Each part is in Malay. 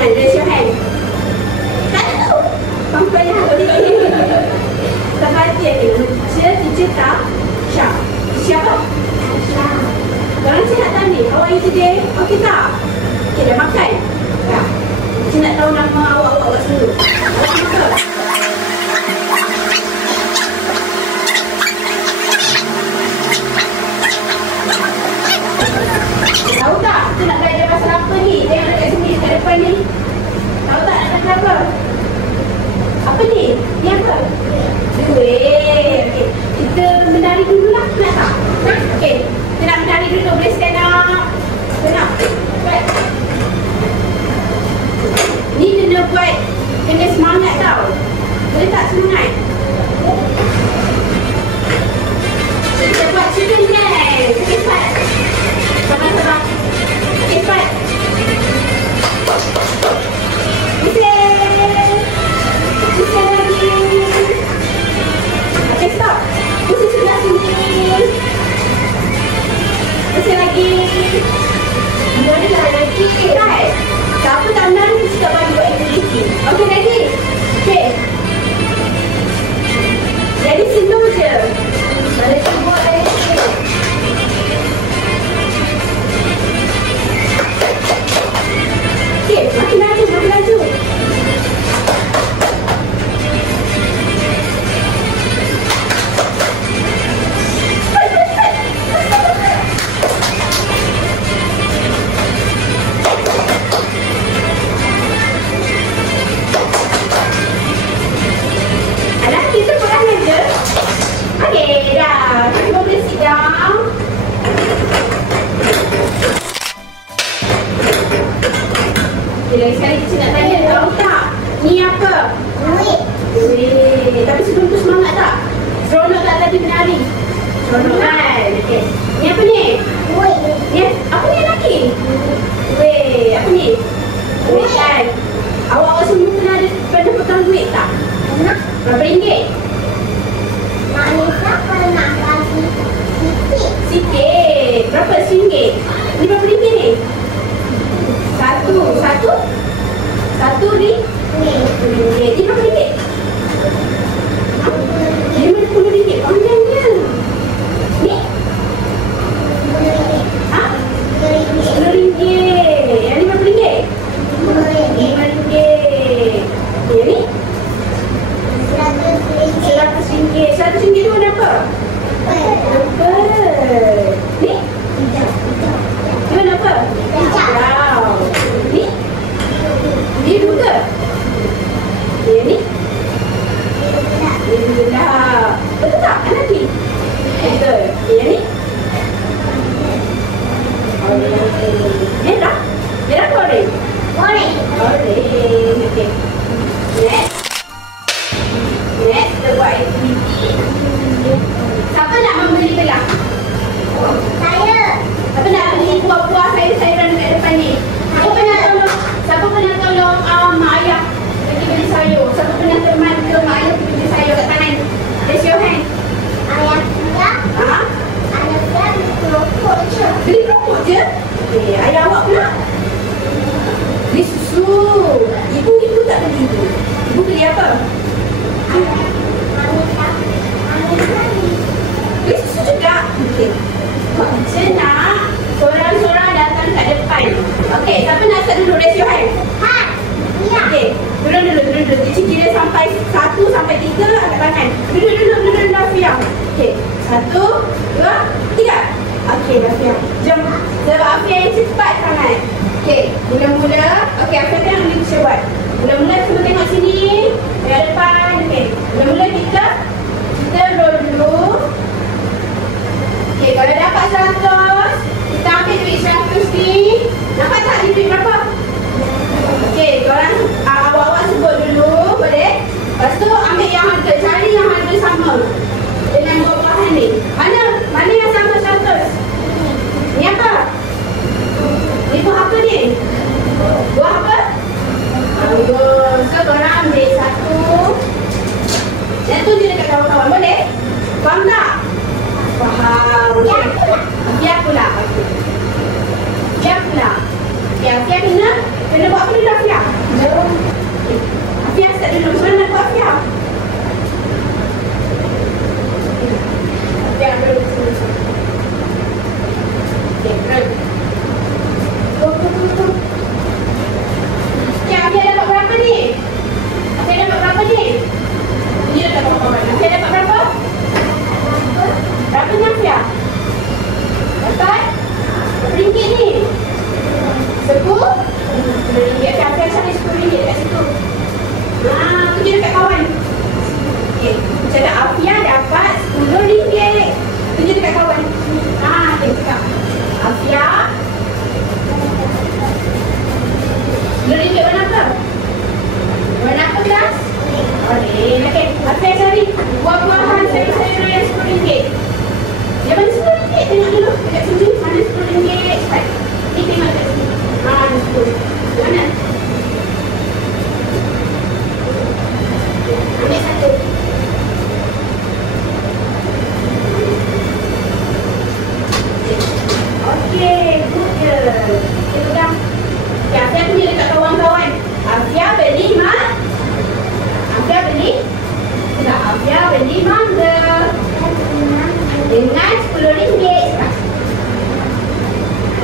tangan. Raise your hand. Satu. Sampai dah boleh. Perhatian ni. Teacher tak? Syah. Siapa? Syah. Kalau saya nak tanya, how are you today? Okey tak? Okey, dah makan? Ya. Saya nak tahu nama awak-awak semua. Awak makan? Tahu tak? Kita nak belajar pasal apa ni? Tengok dekat sini, dekat depan ni. Tahu tak nak belajar apa? Apa ni? Ni apa? Duit. Okey. Kita menari dululah. Nak tak? Okey. Kita nak menari dulu. Boleh stand up? Stand up. Buat. Ni kena buat. Kena semangat tau. Boleh tak semangat? Kita buat children dance. Okey, cepat. Sabar-sabar. Okey, cepat. Pusing. Pusing lagi. Okey, stop. Pusing sebelah sini. Pusing lagi. Bolehlah lagi. Right. Siapa tak menang, kita bagi buat aktiviti. Okey, ready? Okey. Jadi slow je. Boleh cuba lagi. Okey, makin laju, makin laju. Anak kita pernah je. Okey, dah. Kita boleh sit down. Okay, lagi sekali kita nak tanya, tahu tak? Ni apa? Duit. Duit. Tapi sebelum tu semangat tak? Seronok tak tadi menari? Seronok kan? Okay. Ni apa ni? Duit. Ni apa ni lagi? Duit. Apa ni? Duit kan? Awak semua pernah pegang duit tak? Pernah. Berapa ringgit? Mak Nisa pernah kasih sikit. Sikit. Berapa RM1? Ni berapa ringgit ni? Satu ringgit. Ini berapa ringgit? RM50. Panjangnya. Ni? Ha? RM10. Yang ni berapa ringgit? RM5. Yang ni? RM100. RM100 tu warna apa? Purple. Ni? Ni warna apa? Hijau. Ni? Ni juga. Yang ni? Ini lah. Betul tak? Anak ni? Betul. Yang ni? Merah? Merah ke orange? Orange. Orange. Okey. Next. Next, kita buat aktiviti. Siapa nak membeli belah? Saya. Siapa nak beli buah-buah sayur-sayuran dekat depan ni? Siapa pernah tolong mak ayah pergi beli sayur? Siapa pernah teman ke mak ayah pergi beli sayur kat tangan? Raise your hand. Ayah saya. Ha? Ayah saya beli keropok je. Beli keropok je? Okey, ayah awak pula? Beli susu. Ibu tak beli tu. Ibu beli apa? Beli susu juga? Okey. Saya nak seorang-seorang datang kat depan. Okey, siapa nak start dulu? Raise your hand. Ha. Ya. Okey, dulu. Cici kira sampai 1 sampai 3 angkat tangan. Dulu Nafia. Okey, 1, 2, 3. Okey, Nafia. Jom. Sebab Afia yang cepat sangat. Okey, mula-mula. Okey, Afia tengok ni kita buat. Mula-mula semua tengok sini. Tengok depan. Okey, mula-mula kita roll dulu. Okey, kalau dapat 100, kita ambil duit 100 ni. Nampak tak duit berapa? Okey, korang awak-awak sebut dulu, boleh? Lepas tu ambil yang harga, cari yang harga sama dengan buah-buahan ni. Mana yang sama 100? Ni apa? Ni buah apa ni? Buah apa? Bagus. So korang ambil satu. Yang tu je dekat kawan-kawan, boleh? Faham tak? Faham. Biar pula. Biar pula. Biar kena buat apa dulu, Afia? Cakap Afia dapat RM10. Tunjuk dekat kawan. Kita cakap Afia RM10 warna apa? Warna apa kelas? Oren. Okey, Afia cari buah-buahan sayur-sayuran yang RM10. Yang mana RM10? Tengok dulu dekat sini. Mana RM10? Cepat. Ni tengok dekat sini. RM10. Mana? Ambil satu. Okey, good girl. Kita pegang. Okay, Afia punya dekat kawan-kawan. Afia beli Afia beli? Tak, Afia beli mangga. Dengan RM10.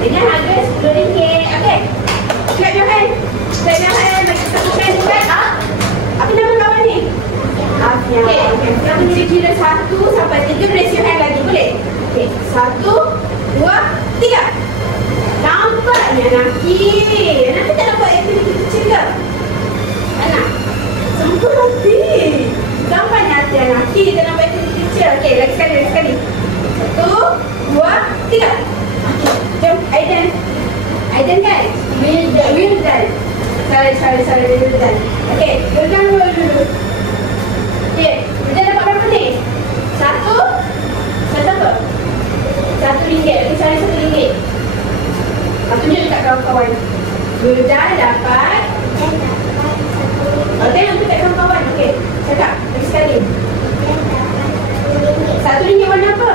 Dengan harga RM10. Okey. Clap your hand. Clap your hand. Bagi satu hand. Apa nama kawan ni? Afia. Okey, kita boleh kira 1 sampai 3. Raise your hand lagi, boleh? Okey, 1, 2, 3. Nampaknya Anaki. Anaki tak dapat aktiviti kecil ke? Anak? Sampai hati. Nampaknya hati Anaki. Tak dapat aktiviti kecil. Okey, lagi sekali. 1, 2, 3. Okey, jom. Aiden kan? Wildan. Sorry, Wildan. Okey, Wildan dulu. Okey, Wildan dapat berapa ni? Satu apa? RM1. Okey, cari RM1. Aku tunjuk dekat kawan-kawan. Wildan dapat. Tengok dekat kawan-kawan. Okey, cakap lagi sekali. RM1 warna apa?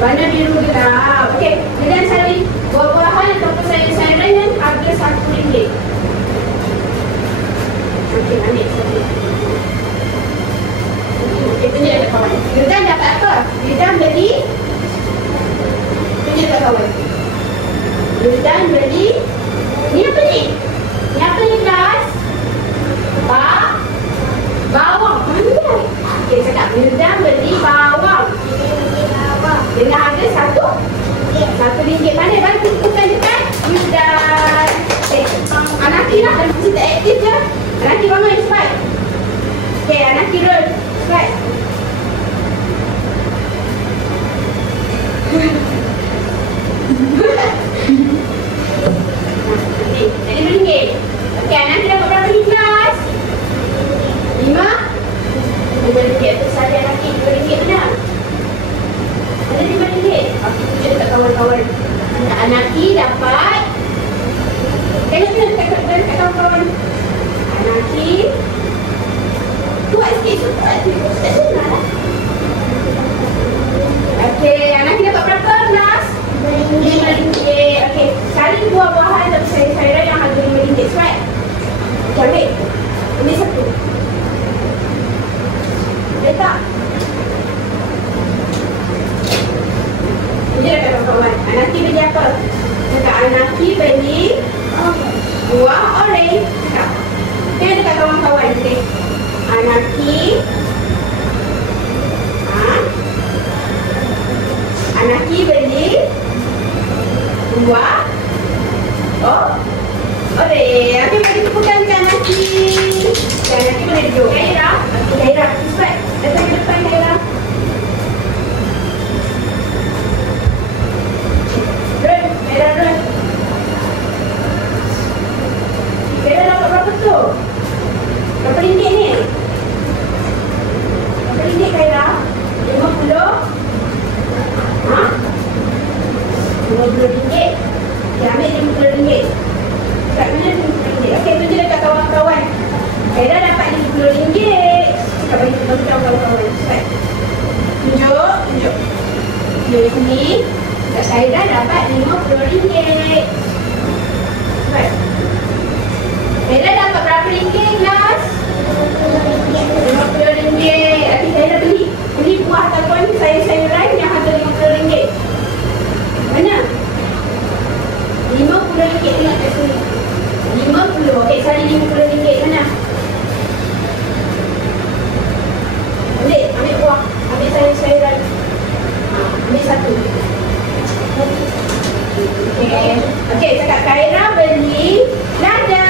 Warna biru gelap. Okey, Wildan cari buah-buahan ataupun sayur-sayuran yang harga RM1. Okey, ambil satu. Okey, tunjuk dekat kawan. Wildan dapat apa? Wildan beli. Tunjuk dekat kawan. Wildan beli. Ni apa ni? Ni apa ni kelas? Bawang. Mana dia? Okey, cakap Wildan beli bawang. Dengan harga RM1. Mana? Bantu bukan dekat Wildan. Okey, Anaki lah. Anaki tak aktif je. Anaki bangun cepat. Okey, Anaki roll. Cepat. Jadi RM5. Okey, Anaki dapat berapa ni kelas? 5? RM5 tu saja Anaki. RM2 benar? Ada RM5. Okey, tunjuk dekat kawan-kawan. Anaki dapat. Tengok dekat kawan-kawan. Anaki. Kuat sikit. Tak senang lah. Okey, Anaki dapat berapa kelas? RM5. Okey, cari buah-buahan atau sayur-sayuran yang harga RM5. Right? Okey, ambil satu. Letak. Tunjuk dekat kawan-kawan. Anaki beli apa? Cakap Anaki beli buah oren. Cakap. Tengok dekat kawan-kawan. Okay. Anaki beli buah oren. Okey, bagi tepukan ke Anaki. Anaki boleh duduk. Kaira. Okey, Kaira. Cepat. Datang ke depan, Kaira. Run. Kaira dapat berapa tu? Berapa ringgit ni? Berapa ringgit Kaira? 50? RM50. Okay, ambil RM50. Kat mana RM50? Okey, tunjuk dekat kawan-kawan. Kaira dapat RM50. Cakap bagi kawan-kawan. Cepat. Tunjuk. Tunjuk sini. Kak Kaira dapat RM50. Cepat. Kaira dapat berapa ringgit kelas? RM50. Okey, Kaira beli buah ataupun sayur-sayuran yang harga RM50. Mana? RM50. Tengok kat sini. 50. Okey, cari RM50. Mana? Ambil buah. Ambil sayur-sayuran. Ambil satu. Okey, cakap Kaira beli lada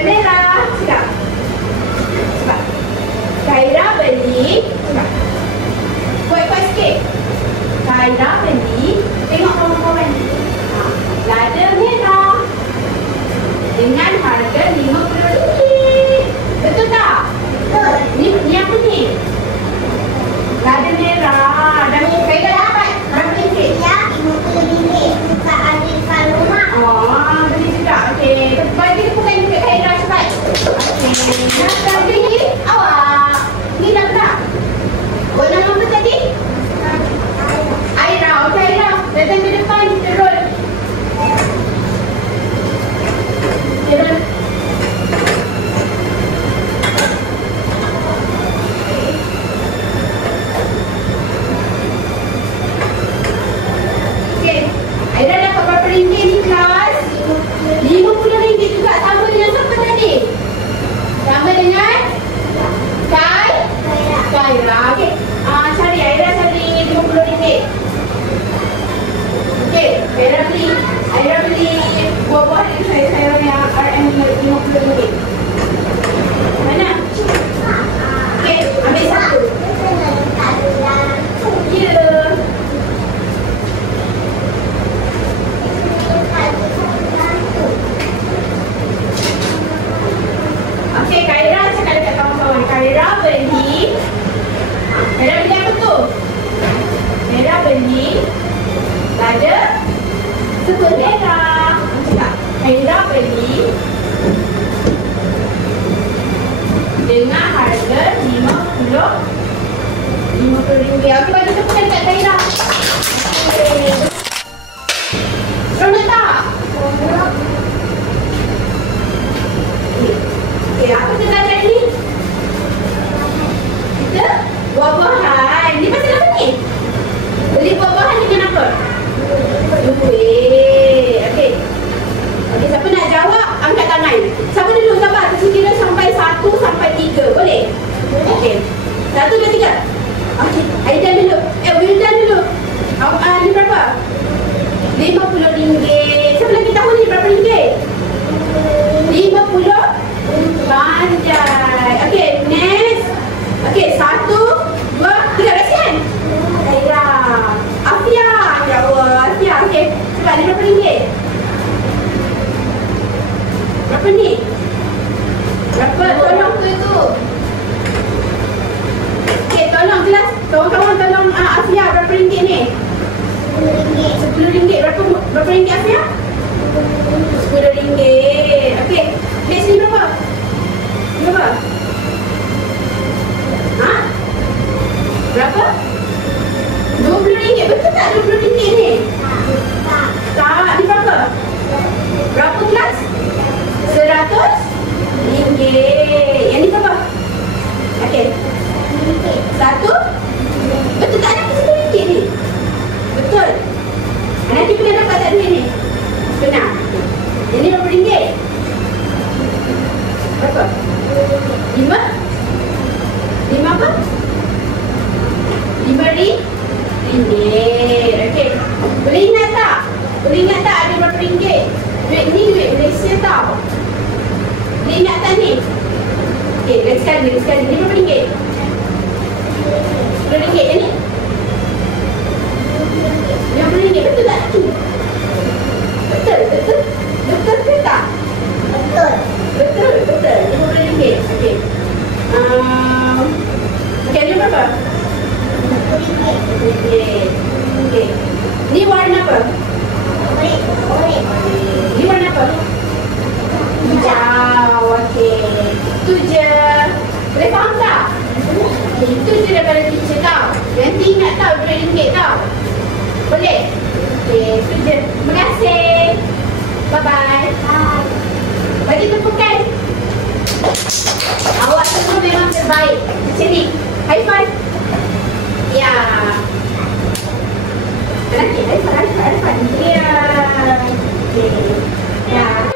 merah. Cakap. Kaira beli beli. Kuat-kuat sikit. Khairah beli. Tengok kawan-kawan ni. Lada merah. Dengan harga RM50. Betul tak? Betul. Ni apa ni? Lada merah. Dan Khairah dapat berapa ringgit? Ya, RM50 juga ada kat rumah. Oh, beli juga. Okey. Bagi bukan juga Khairah cepat. Okey. Nak beli? Awak. Ni dah tak? Oh, nama apa tadi? Aira. Okey, Aira. Datang ke depan. Kita roll. Okay, roll. Okey. Aira dapat berapa ringgit ni kelas? RM50 juga. Sama dengan siapa tadi? Sama dengan Khairah. Okey. Cari Aira cari RM50. Okey, Aira beli buah-buah yang saya yang RM50. Mana? Okey, ambil satu. Ya. Okey, Khairah cakap dekat kawan-kawan. Khairah beli apa tu? Khairah beli lada sebut merah. Cakap Khairah beli dengan harga RM50. Okey, bagi tepukan dekat Khairah. Seronok tak? Okey, apa kita belajar ni? Kita buah-buahan. Ni pasal apa ni? Beli buah-buahan ni kenapa? Duit. Okey. Okey, siapa nak jawab? Angkat tangan. Siapa dulu? Sabar. Kita kira sampai 1 sampai 3. Boleh? Okey. 1, 2, 3. Okey. Aidan dulu. Wildan dulu. Ni berapa? RM50. Siapa lagi tahu ni berapa ringgit? RM50. Pandai. Okey, next. Okey, 1, 2, 3. Rasihan. Aira. Afia. Ya Allah. Afia. Okey. Cepat, ni berapa ringgit? Berapa ni? Berapa? Tolong tu itu. Okey, tolong kelas. Kawan-kawan tolong Afia berapa ringgit ni? RM10. Berapa ringgit Afia? RM10. Okey. Next ni berapa? Berapa? Ha? Berapa? RM20. Betul tak RM20 ni? Tak. Ni berapa? Berapa kelas? RM100. Yang ni berapa? Okey. 1. Betul tak ada RM10 ni? Betul. Nanti kena dapat tak duit ni? Benar. Yang ni berapa ringgit? Berapa? 5? 5 apa? RM5. Okey. Boleh ingat tak? Boleh ingat tak ada berapa ringgit? Duit ni duit Malaysia tau. Boleh ingat tak ni? Okey, lagi sekali. Ni berapa ringgit? RM10 yang ni? RM50. Betul tak ni? Betul ke tak? Betul. RM50. Okey. Okey, ni berapa? Okey. Ni warna apa? Ni warna apa? Hijau. Okey. Itu je. Boleh faham tak? Itu je daripada teacher tau. Nanti ingat tau RM2 tau. Boleh? Okey, itu je. Terima kasih. Bye-bye. Bagi tepukan. Awak semua memang terbaik. Macam ni. High five. Ya. Lagi high five. Ya. Okey. Ya.